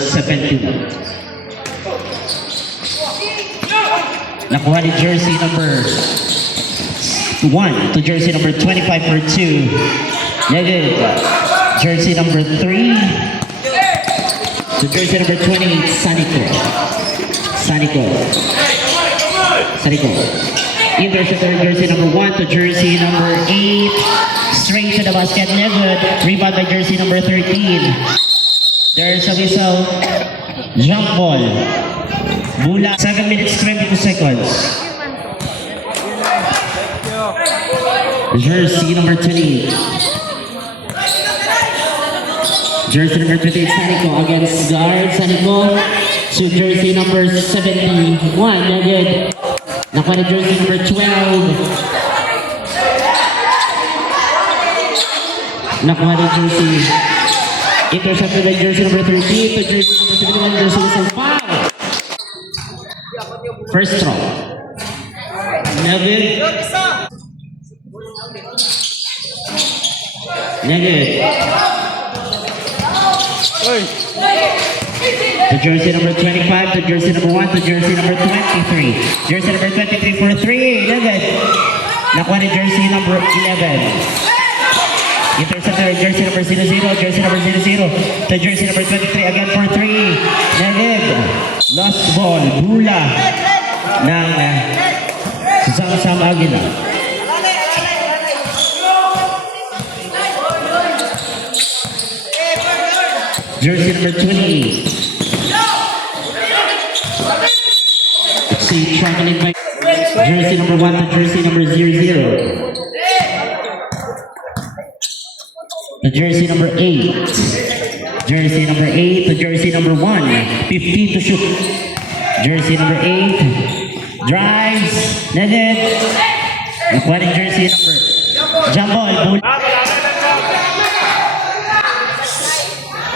71. Nakuha ni jersey number 1 to jersey number 25 for 2. Negative. Jersey number 3 to jersey number 28, Sanico. Interceptor jersey number 1 to jersey number 8. Straight to the basket, never. Rebound by jersey number 13. There's a whistle. Jump ball. Bula. 7 minutes 22 seconds. Jersey number 28. Jersey number 28, Sanico against guard. Sanico to jersey number 71. Again. Nakuha ni jersey number 12. Nakuha ni jersey. Intercepted by jersey number 13 to jersey number 71. Jersey is foul. First throw. Negative. To jersey number 25, to jersey number 1, to jersey number 23. Jersey number 23 for 3. Negative. Nakuha ni jersey number 11. Interceptor, jersey number 00, jersey number 00, to jersey number 23 again for 3. Negative. Lost ball. Bula ng Zamzam Aguila. Jersey number 28. See, traveling by jersey number 1 to jersey number 00. The jersey number 8. Jersey number 8 to jersey number 1. 15 to shoot. Jersey number 8. Drives. Negative. Nakuha jersey number. Jump ball.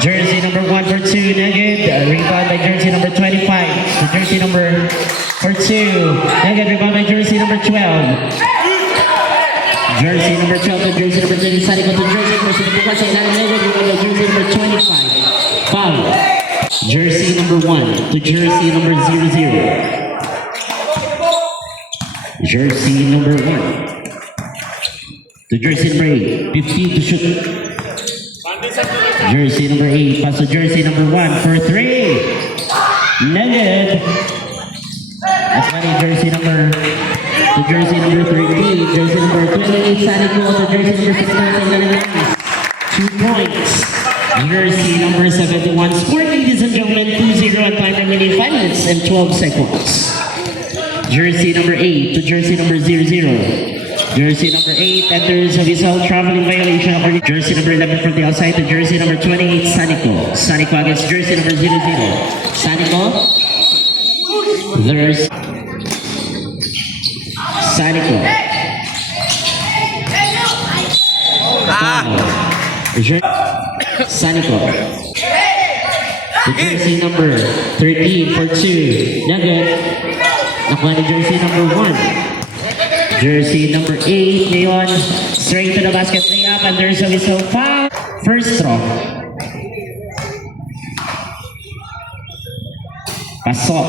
Jersey number 1 for 2. Negative. Rebound by jersey number 25. To jersey number for 2. Negative. Rebound by jersey number 12. Jersey number 12 to jersey number 20, Sanico to jersey number 61, jersey number 25. Foul. Jersey number 1 to jersey number 00. Jersey number 1 to jersey number 8. 15 to shoot. Jersey number 8 pass to jersey number 1 for 3. Negative. That's funny, jersey number to jersey number 13, jersey number 28, Sanico to jersey number 69, 2 points. Jersey number 71. Score, ladies and gentlemen, 2-0 at time remaining 5 minutes and 12 seconds. Jersey number 8 to jersey number 00. Jersey number 8 enters a whistle, traveling violation according to jersey number 11 from the outside to jersey number 28, Sanico. Sanico against jersey number 00. Sanico. There's Sanico. Sanico. The jersey number 13 for 2. Nugget. Nakuha ni jersey number 1. Jersey number 8. Leon. Straight to the basket layup and there's a whistle foul. First throw. Pasok.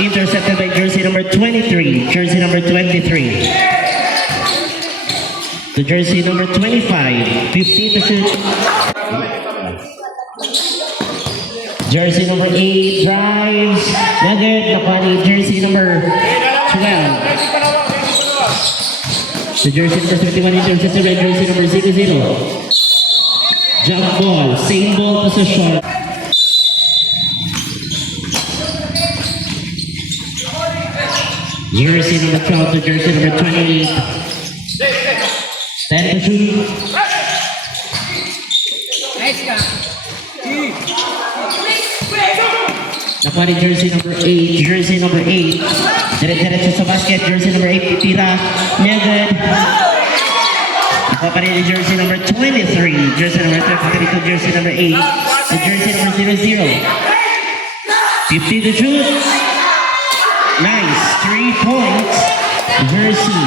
Intercepted by jersey number 23, jersey number 23. The jersey number 25, 15 to shoot. Jersey number 8 drives. Nugget, Napani, jersey number 12. The jersey number 21 intercepted by jersey number 00. Jump ball, same ball as a shot. Jersey number 12 to jersey number 28. 10 to shoot. Nakuha ni jersey number 8. Jersey number 8. Dire-diretso sa basket. Jersey number 8 tira. Negative. Nakuha pa rin ni jersey number 23. Jersey number 23 to jersey number 8. The jersey number 00. 50 to shoot. Nice. 3 points. Jersey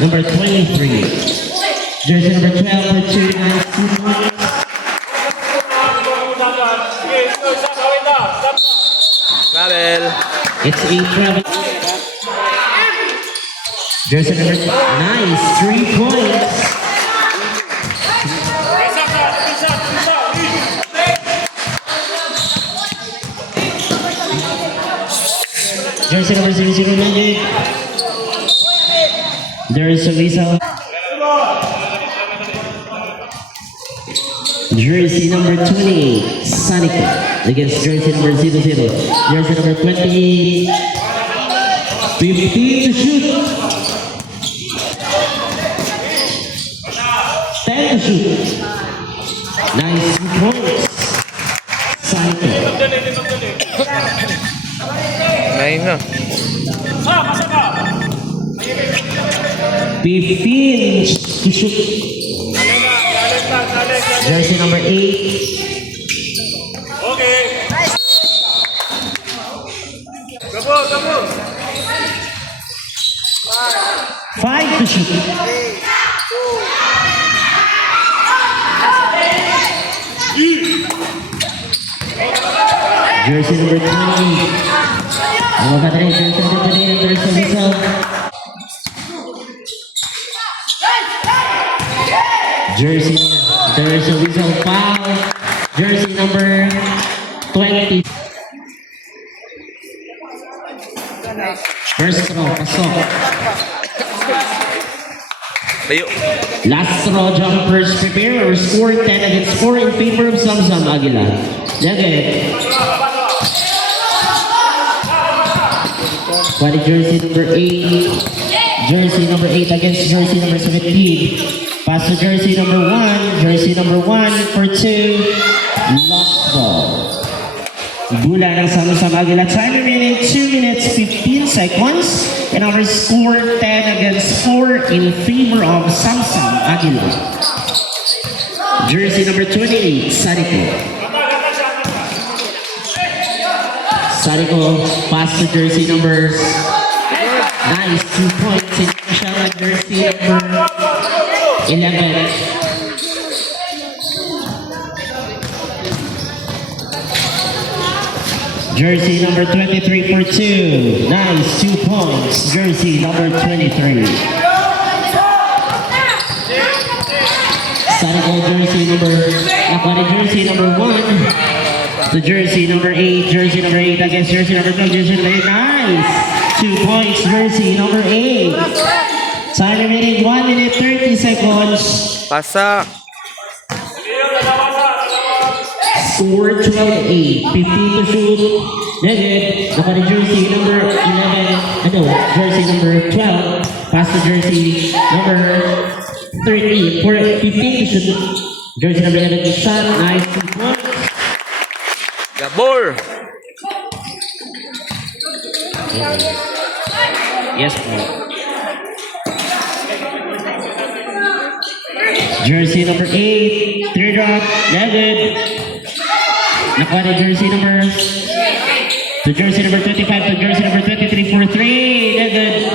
number 23. Jersey number 12 for 2. Nice. 2 points. Travel. It's a travel. Jersey number nice. 3 points. Jersey number 009. There is a whistle. Jersey number 28, Sonic against jersey number 00. Jersey number 20, 15 to shoot. 10 to shoot. Nice 2 points. Sonic. 9 na. 15 to shoot. Jersey number 8. Okay. Gabo. 5 to shoot. Jersey number 20. Ano ba tayo? Jersey number 20. There's a whistle. Jersey number, there's a whistle foul. Jersey number 20. First throw, pasok. Layo. Last throw, jumpers prepare. Score 10 against 4 in favor of Samsam Aguila. Lagay. Pwede jersey number 8. Jersey number 8 against jersey number 17. Pass to jersey number 1. Jersey number 1 for 2. Lost ball. Bola ng Samsam Aguila. Time remaining 2 minutes 15 seconds. And our score 10 against 4 in favor of Samsam Aguila. Jersey number 28, Sariko. Sariko pass to jersey number nice 2 points in Michelle at jersey number 11. Jersey number 23 for 2. Nice 2 points. Jersey number 23. Sariko jersey number jersey number 1. The jersey number 8, jersey number 8 against jersey number 12, jersey number 8. Nice! 2 points, jersey number 8. Time remaining 1 minute 30 seconds. Pasa. Score 12-8. 15 to shoot. Negative. Naka the jersey number 11. Jersey number 12. Pass to jersey number 13. For 15 to shoot. Jersey number 11 to shot. Nice 2 points. Gabor. Yes, bro. Jersey number 8, 3 drop, David. Nakuha na jersey number to jersey number 25 to jersey number 23 for 3, David.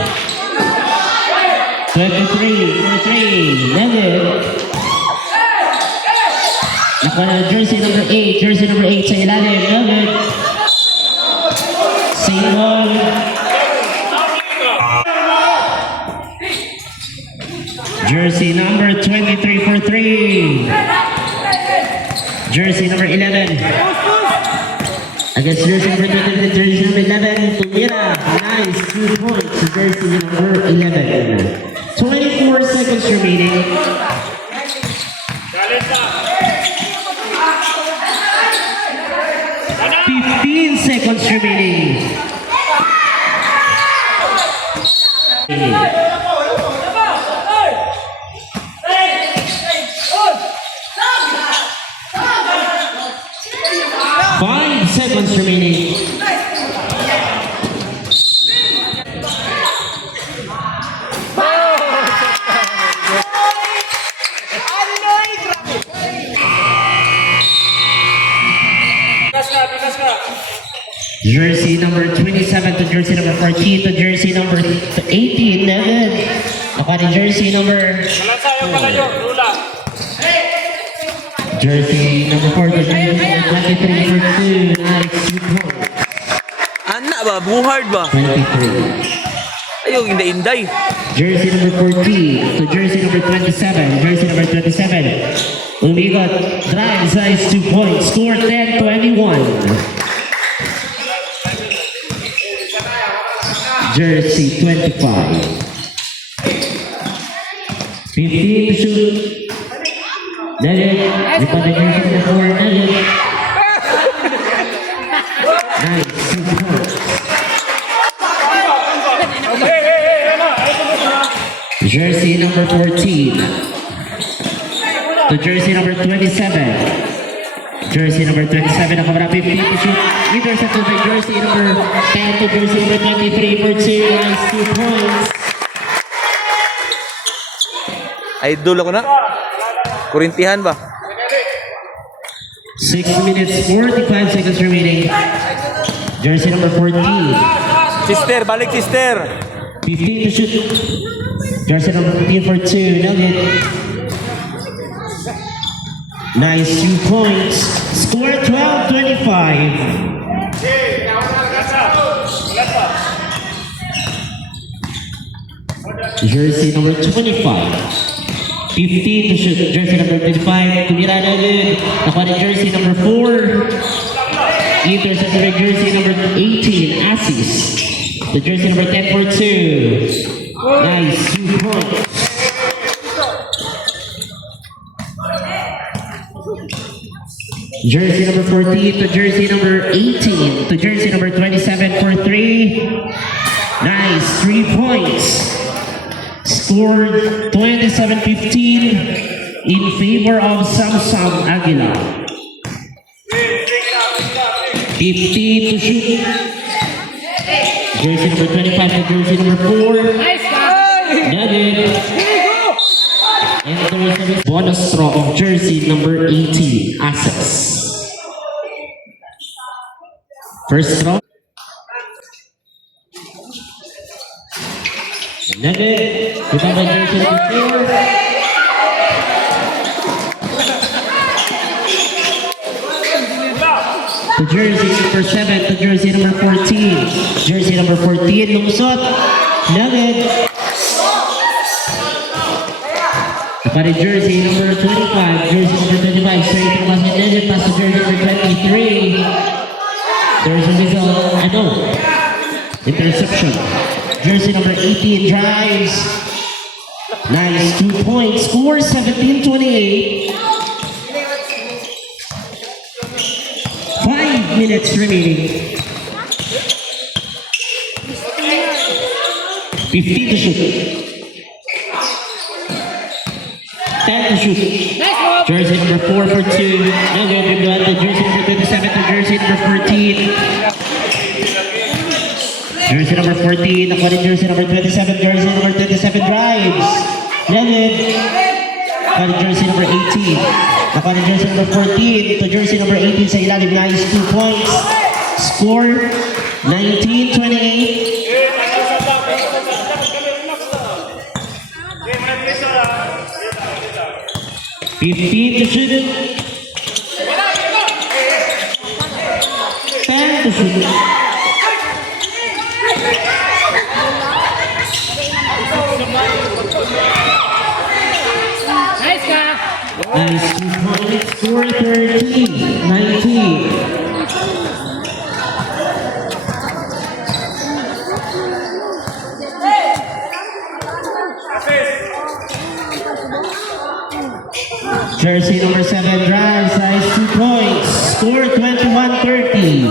23 for 3, David. Nakuha na jersey number 8 sa ilalim, David. Same ball. Jersey number 23 for 3. Jersey number 11. Against jersey number 23, jersey number 11. Tumira. Nice. 2 points to jersey number 11. 24 seconds remaining. 15 seconds remaining. 5 seconds remaining. Jersey number 27 to jersey number 14 to jersey number 18. Nugget. Nakuha ni jersey number Balansa yung palayo. Rula. jersey number 4 to jersey number 23 for 2. Nice 2 points. Anak ba? Buhard ba? 23. Ayaw, inday-inday. Jersey number 14 to jersey number 27. Jersey number 27. Umigot. Drive size 2 points. Score 10-21. Jersey 25. 15 to shoot. Nugget. Lipat na jersey number 4. Nugget. Nice 2 points. Jersey number 14 to jersey number 27. Jersey number 27, nakamara 50 to shoot. Intercepted by jersey number 10 to jersey number 23 for 2. Nice 2 points. Idol ako na. Kurintihan ba? 6 minutes 45 seconds remaining. Jersey number 14. Sister, balik sister. 15 to shoot. Jersey number 15 for 2. Nugget. Nice 2 points. Score 12-25. Jersey number 25. 15 to shoot. Jersey number 25. Tumira Nugget. Nakuha ni jersey number 4. Intercepted by jersey number 18. Assist. The jersey number 10 for 2. Nice 2 points. Jersey number 14 to jersey number 18 to jersey number 27 for 3. Nice 3 points. Scored 27-15 in favor of Samsung Aguila. 15 to shoot. Jersey number 25 to jersey number 4. Nugget. And there is a bonus throw of jersey number 18, Access. First throw. Nugget. Kita by jersey number 4. To jersey number 7 to jersey number 14. Jersey number 14, lumusot. Nugget. Para jersey number 25, jersey number 25, straight to basket Nugget, pass to jersey number 23. There's a result, interception. Jersey number 18 drives. Nice 2 points, score 17-28. 5 minutes remaining. 15 to shoot. 10 to shoot. Jersey number 4 for 2. Nugget with the jersey number 27 to jersey number 14. Jersey number 14, nakuha ni jersey number 27, jersey number 27 drives. Nugget. Nakuha ni jersey number 18. Nakuha ni jersey number 14 to jersey number 18 sa ilalim. Nice 2 points. Score 19-28. 15 to shoot. 10 to shoot. Nice 2 points. Score 13-19. Jersey number 7 drives, size 2 points. Score 21-30.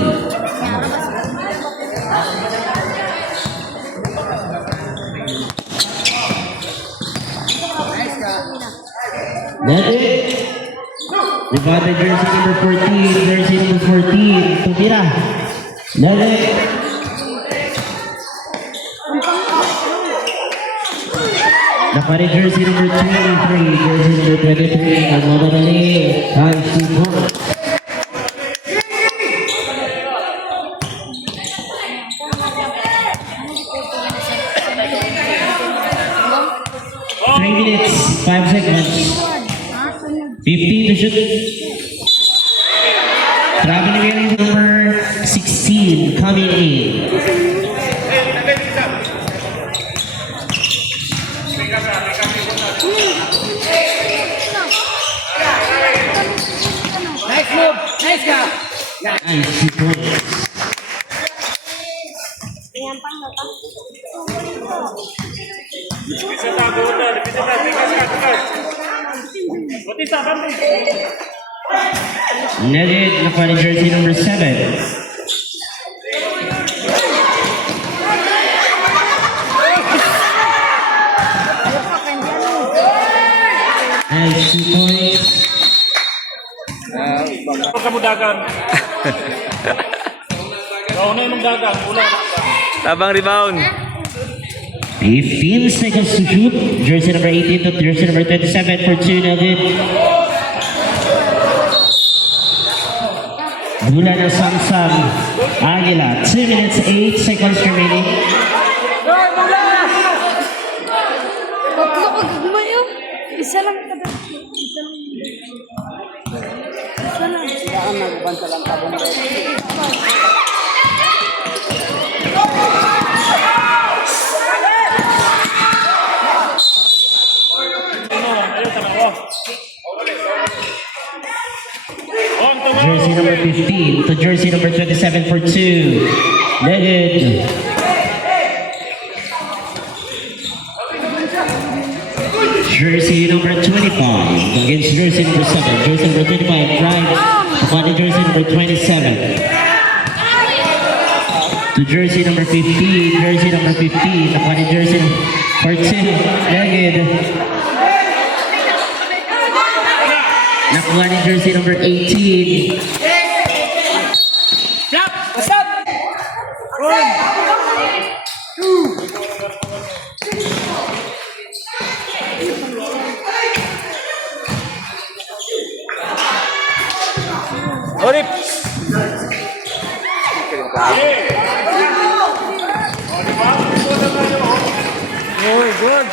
Nugget. Rebounded jersey number 14, jersey number 14. Tumira. Nugget. Nakari jersey number 23, jersey number 23, nagmamadali, times 2 points. 3 minutes, 5 seconds. 15 to shoot. Traveling number 16 coming in. Nice move. Nice job. Nice 2 points. Bisa tak guna, bisa tak tegas. Buti sa bandi. Nugget, nakuha ni jersey number 7. Nice 2 points. Huwag ka mo dagan. Kauna yung dagan, ulang. Tabang rebound. 15 seconds to shoot. Jersey number 18 to jersey number 27 for 2 Nugget. Bola ng Samsam Aguila. 2 minutes, 8 seconds remaining. Isa lang kada. Isa lang. Isa lang. Saan nagbanta lang tabong ba? Ayun, tanaw. On to Jersey number 15 to jersey number 27 for 2. Nugget. Jersey number 25 against jersey number 7. Jersey number 25 drives upon the jersey number 27. To jersey number 15, jersey number 15 upon the jersey number 2. Nugget. Nakuha ni jersey number 18. What's up? Orip. Oh, good.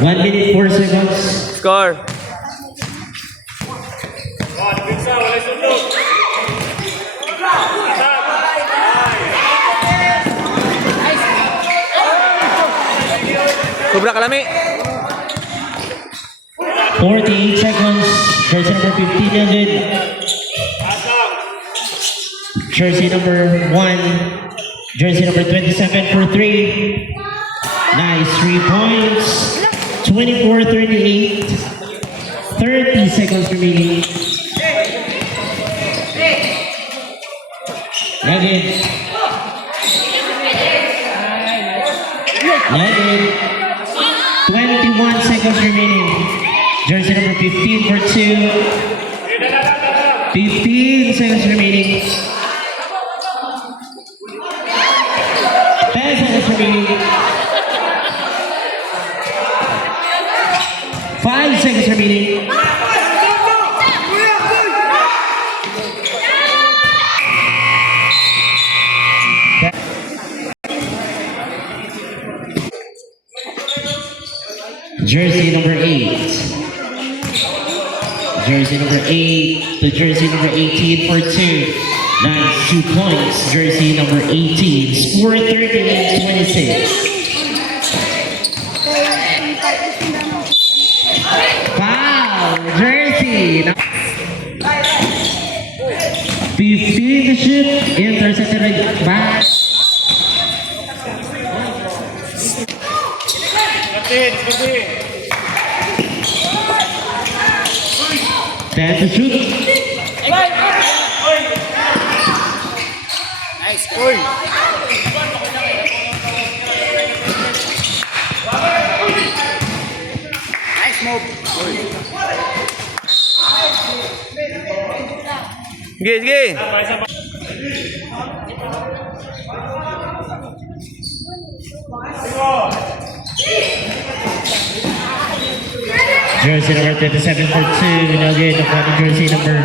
1 minute, 4 seconds. Score. Bisa, wala sundot. Sobra kalami. 48 seconds. Jersey number 15 Nugget. Jersey number 1. Jersey number 27 for 3. Nice 3 points. 24-38. 30 seconds remaining. Nugget. Nugget. 21 seconds remaining. Jersey number 15 for 2. 15 seconds remaining. 10 seconds remaining. 5 seconds remaining. Jersey number 8. Jersey number 8 to jersey number 18 for 2. Nice 2 points. Jersey number 18. Score 38-26. Foul! Jersey! 15 to shoot. Intercepted right back. Kapit, kapit. 10 to shoot. Nice. Uy. Nice move. Sige, sige. Jersey number 27 for 2. Nugget upon the jersey number.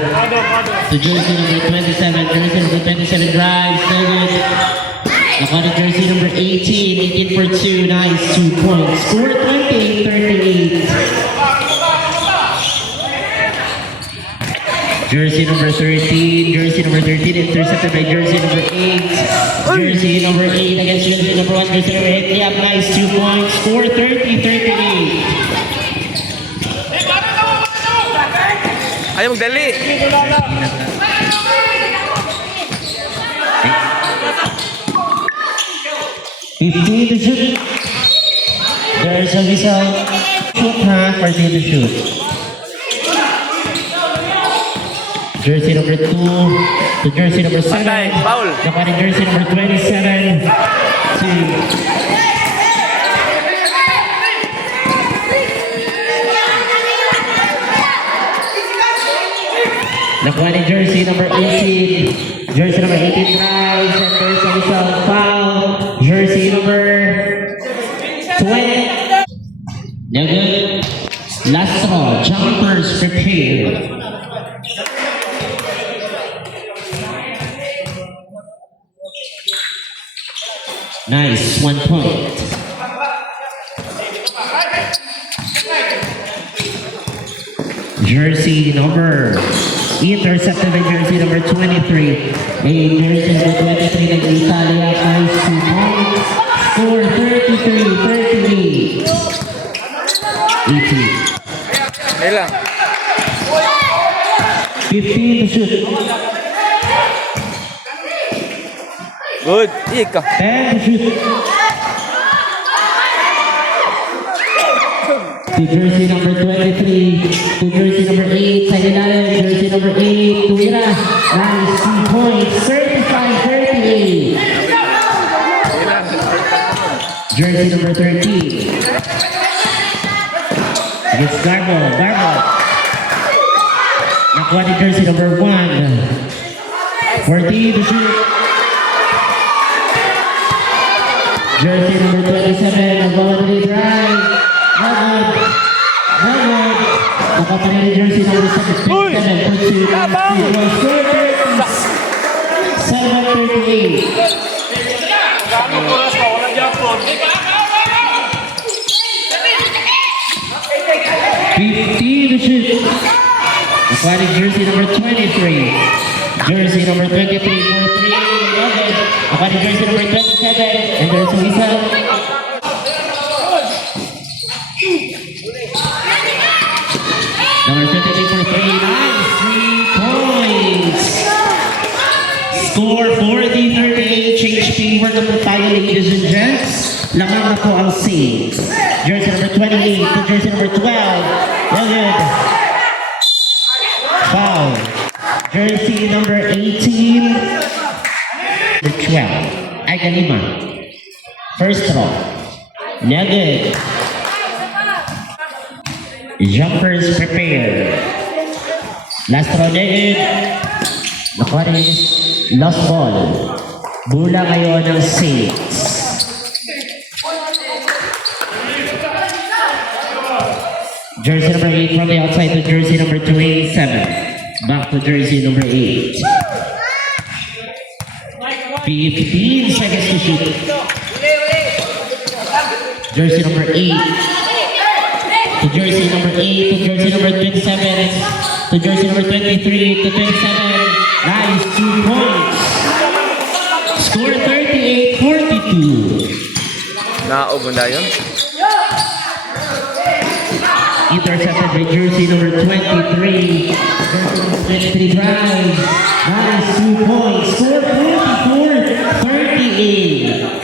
To jersey number 27. Jersey number 27 drives. Nugget. Upon Nakuha ni jersey number 18, 18 for 2, nice, 2 points. Score 28-38. Jersey number 13, intercepted by jersey number 8. Jersey number 8 against jersey number 1, jersey number 8. Yep, nice, 2 points. Score 30-38. Ayaw magdali. Fifteen to shoot. There's a whistle. Shoot, ha? 14 to shoot. Jersey number 2 to jersey number 7. Patay, foul. Nakuha ni jersey number 27. 2. Nakuha ni jersey number 18. Jersey number 18 drives and there's a whistle foul. Jersey number 20. Now good. Last throw. Jumpers prepare. Nice. 1 point. Jersey number intercepted by jersey number 23. A jersey number 23 nag-Italia. Nice 2 points. Score 33-38. 18. Ayun lang. 15 to shoot. Good. Ika. 10 to shoot. To jersey number 23. To jersey number 8. Sa ilalim. Jersey number 8. Tuwira. Nice 2 points. 35-38. Jersey number 13. Against Garbo. Garbo. Nakuha ni jersey number 1. 14 to shoot. Jersey number 27. Nagbawa drive. Nagod. Nagod. Nakapanin ni jersey number 7. Uy! 7 for 2. Tabang! 7-38. Gamit oras ka, wala Japon. 15 to shoot. Nakuha ni jersey number 23. Jersey number 23 for 3. Nagod. Nakuha ni jersey number 27. And there's a whistle. Number 23 for 3. Nice. 3 points. Score 40-38. Change favor naman tayo, ladies and gents. Lamang na po ang saves. Jersey number 28 to jersey number 12. Well good. Foul. Jersey number 18. The 12. Ay, kalima. First throw. No good. Jumpers prepare. Last throw na good. Nakuha rin is lost ball. Bula ngayon ng 6. Jersey number 8 from the outside to jersey number 27. Back to jersey number 8. 15 seconds to shoot. Jersey number 8. To jersey number 8 to jersey number 27. To jersey number 23 to 27. Nice 2 points. Score 38-42. Nakaubon na yun. Intercepted by jersey number 23. Jersey number 23 drives. Nice 2 points. Score 44-38.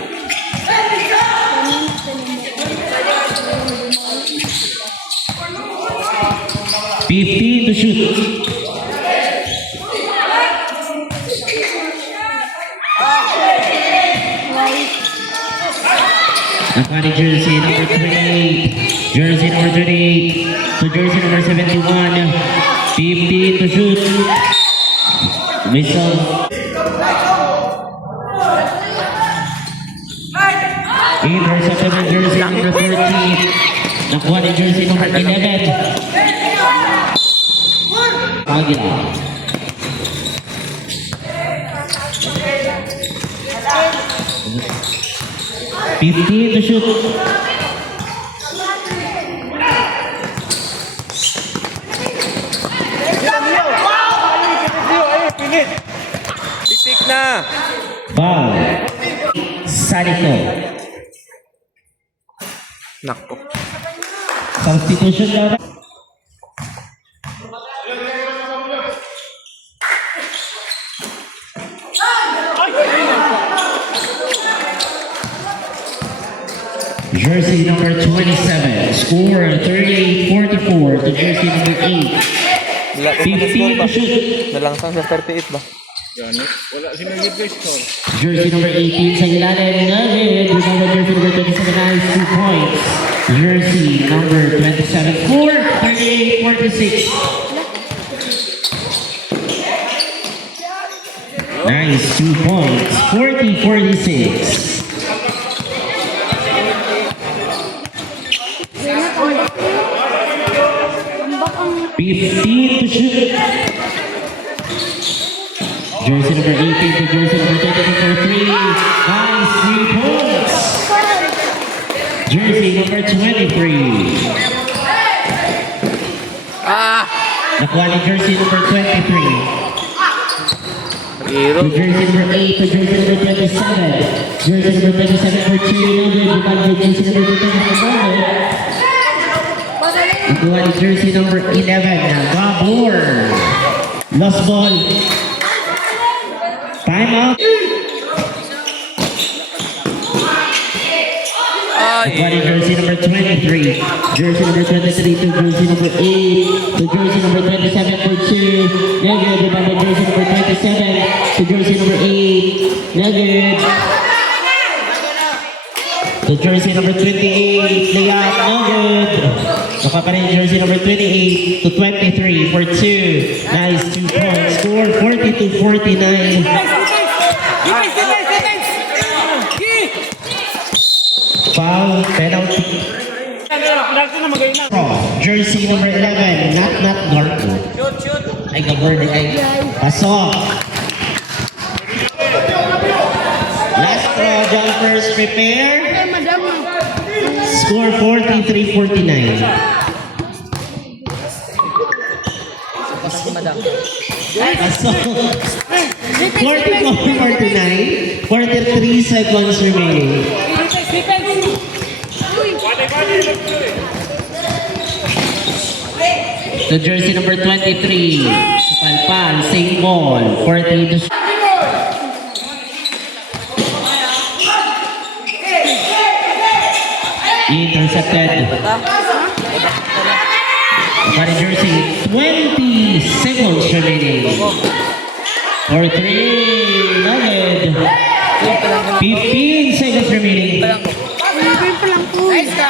Fifteen to shoot. Nakuha ni jersey number 28. Jersey number 28 to jersey number 71. 15 to shoot. Whistle. Intercepted by jersey number 13. Nakuha ni jersey number 11. Agila. 15 to shoot. Titik na. Foul. Sanico. Nako. Substitution daw. Jersey number 27, score 38-44 to jersey number 8. 15 to shoot. Nalangsang sa 38 ba? Wala sinugid ko score. Jersey number 18 sa ilalim. Nugget. Rebound by jersey number 27, nice 2 points. Jersey number 27, score 38-46. Nice 2 points. 40-46. Ambak ang 15 to shoot. Jersey number 18 to jersey number 22 for 3. Nice 3 points. Jersey number 23. Nakuha ni jersey number 23. Hero. To jersey number 8 to jersey number 27. Jersey number 27 for 2. Nugget. Rebound by jersey number 22 for Nugget. Nakuha ni jersey number 11. Gabor. Lost ball. Time out. Nakuha ni jersey number 23. Jersey number 23 to jersey number 8. To jersey number 27 for 2. Nugget. Rebound by jersey number 27. To jersey number 8. Nugget. To jersey number 28. Layup. Nugget. Nakuha pa rin jersey number 28 to 23 for 2. Nice 2 points. Score 40-49. Foul, penalty. Jersey number 11, not Garpo. Ay, Gabor, ay, pasok. Last throw, jumpers, prepare. madam. Score 43-49. Pasok. 44-49. 43 seconds remaining. To jersey number 23. Palpal, same ball. 40 to shoot. Intercepted. By jersey, 20 seconds remaining. For 3, Nugget. 15 seconds remaining. Libre pa lang po. Nice 2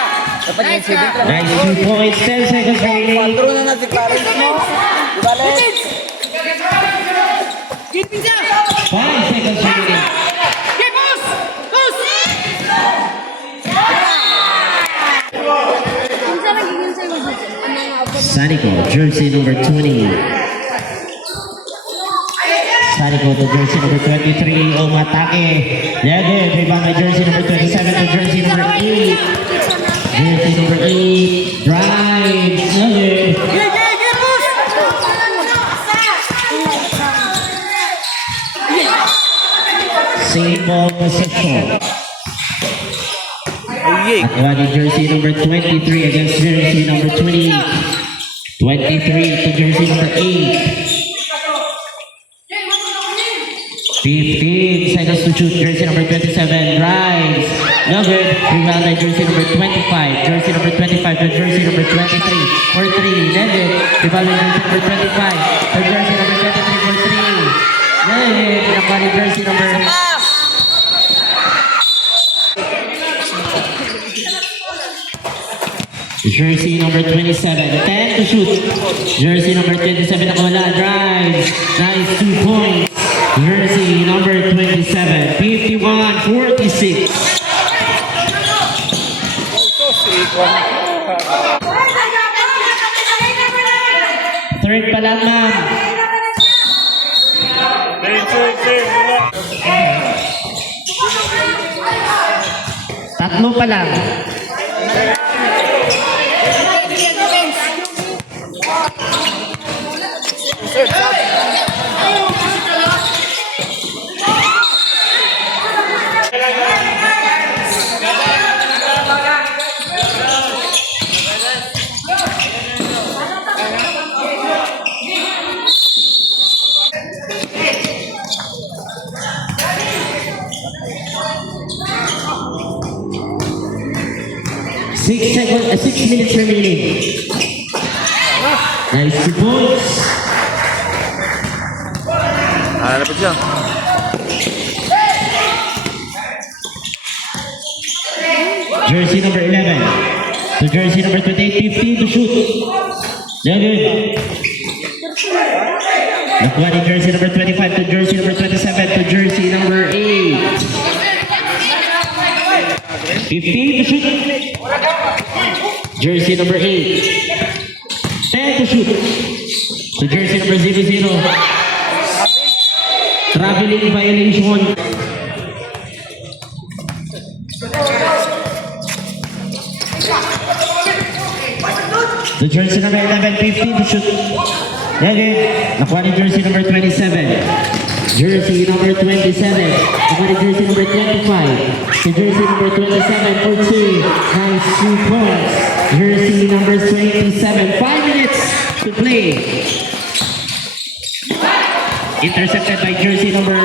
points, 10 seconds remaining. Patro na natin Clarence mo. Ibalik. 5 seconds remaining. Kinsa nagiging sa'yo dito? Anong abot? Sanico, jersey number 20. Sanico to jersey number 23. Umatake. Nugget, rebound by jersey number 27 to jersey number 8. Jersey number 8. Drives. Nugget. Same ball possession. Uyik. Nakuha ni jersey number 23 against jersey number 20. 23 to jersey number 8. 15 seconds to shoot. Jersey number 27 drives. Nugget. Rebound by jersey number 25. Jersey number 25 to jersey number 23 for 3. Nugget. Rebound by jersey number 25 to jersey number 23 for 3. Nugget. Nakuha ni jersey number jersey number 27, 10 to shoot. Jersey number 27, nakawala, drives. Nice 2 points. Jersey number 27, 51-46. Third pa lang, ma'am. Tatlo pa lang. Six minutes remaining. Nice 2 points. Lapit siya. Jersey number 11 to jersey number 28, 15 to shoot. No good. Nakuha ni jersey number 25 to jersey number 27 to jersey number 8. 15 to shoot. Jersey number 8. 10 to shoot. To jersey number 00. Traveling violation. The jersey number 11, 15 to shoot. Okay. Nakuha ni jersey number 27. Jersey number 27. Nakuha ni jersey number 25. To jersey number 27 for 2. Nice 2 points. Jersey number 27. 5 minutes to play. Intercepted by jersey number.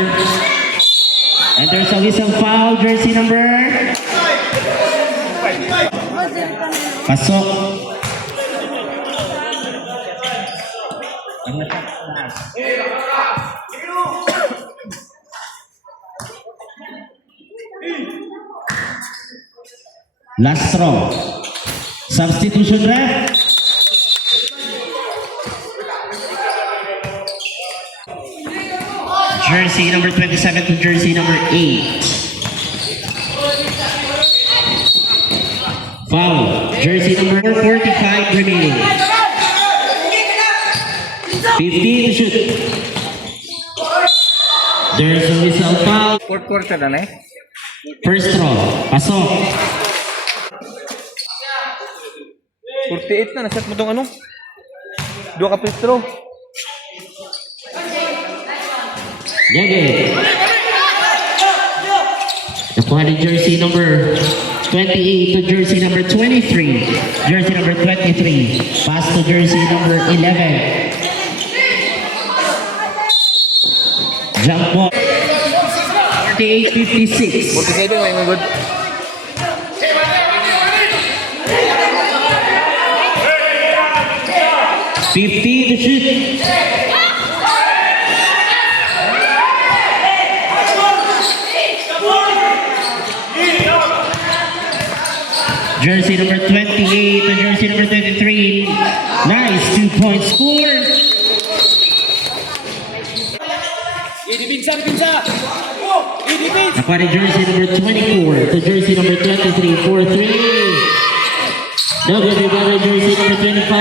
And there's a whistle foul. Jersey number. Pasok. Last throw. Substitution ref. Jersey number 27 to jersey number 8. Foul. Jersey number 45 remaining. 15 to shoot. There's a whistle foul. Fourth quarter na eh. First throw. Pasok. 48 na. Naset mo tong ano? Dua ka free throw. Negative. Nakuha ni jersey number 28 to jersey number 23. Jersey number 23. Pass to jersey number 11. Jump ball. 48-56. 47 may good. $50 to shoot. Jersey number 28 to jersey number 23. Nice 2-point score. Nakuha ni jersey number 24 to jersey number 23 for 3. No good rebound by jersey number 25.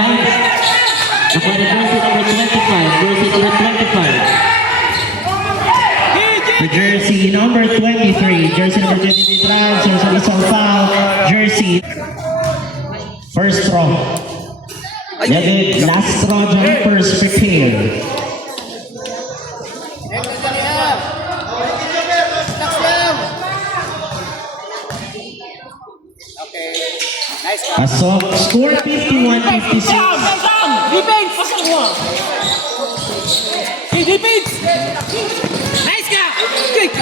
Nakuha ni jersey number 25. Jersey number 25. The jersey number 23. Jersey number 23 drives. There's a whistle foul. Jersey. First throw. Negative. Last throw. Jumpers prepare. Pasok. Score 51-56. Defense! Pasok mo! Hey, defense! Nice ka!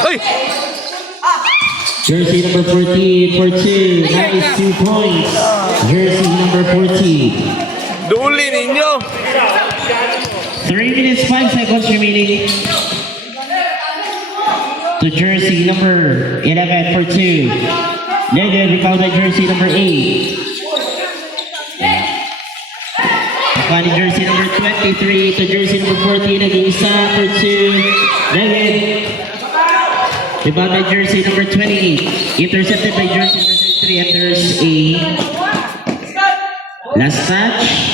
Oy! Jersey number 14 for 2. Nice 2 points. Jersey number 14. Duli ninyo! 3 minutes 5 seconds remaining. To jersey number 11 for 2. Negative rebound by jersey number 8. Nakuha ni jersey number 23 to jersey number 14. Nag-iisa for 2. Negative. Rebound by jersey number 28. Intercepted by jersey number 33. And there's a last touch.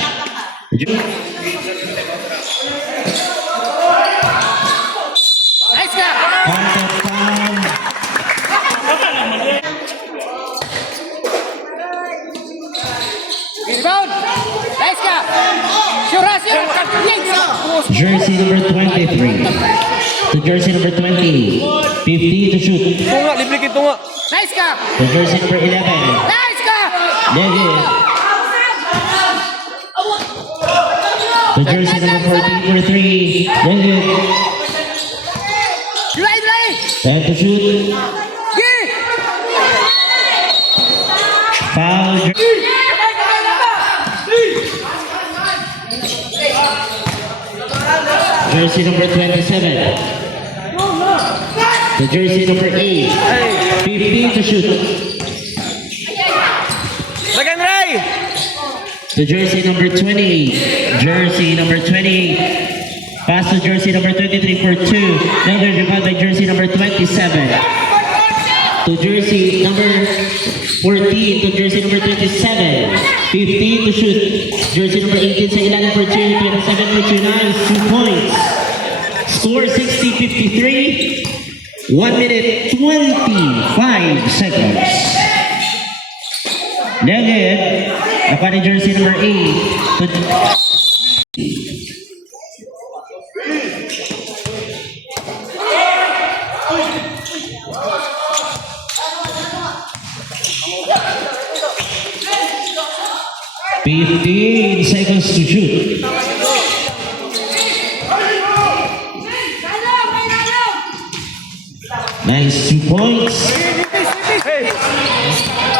Nice ka! Contact foul. Jersey number 23. To jersey number 20. 50 to shoot. Ito nga, libre ito nga. Nice ka! To jersey number 11. Nice ka! Negative. To jersey number 14 for 3. Negative. Delay! 10 to shoot. Gi! Foul. Jersey number 27. The jersey number 8. 15 to shoot. Second Ray! The jersey number 28. Jersey number 28. Pass to jersey number 23 for 2. Another rebound by jersey number 27. To jersey number 14. To jersey number 27. 15 to shoot. Jersey number 18 sa ilalim for 2. 27 for 2. Nice. 2 points. Score 60-53. 1 minute 25 seconds. Negative. Nakuha ni jersey number 8. Fifteen seconds to shoot. Nice 2 points. Hey!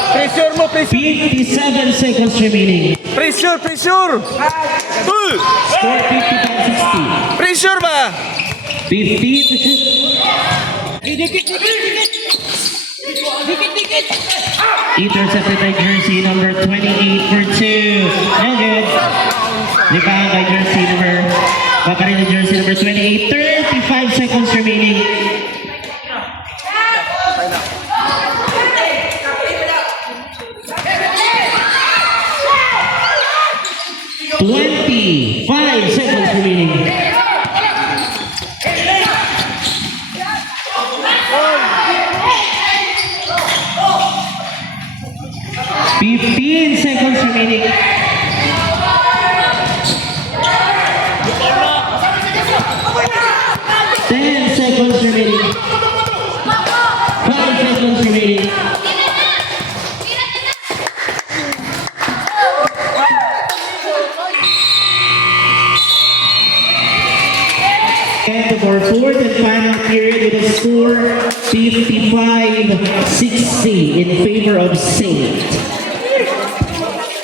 Pressure mo, pressure! 57 seconds remaining. Pressure! Score 55-60. Pressure ba? 50 to shoot. Intercepted by jersey number 28 for 2. No good. Rebound by jersey number, paparin na jersey number 28. 35 seconds remaining. Five seconds remaining. Fifteen seconds remaining. Ten seconds remaining. 5 seconds remaining. And for fourth and final period with a score 55-60 in favor of Saint.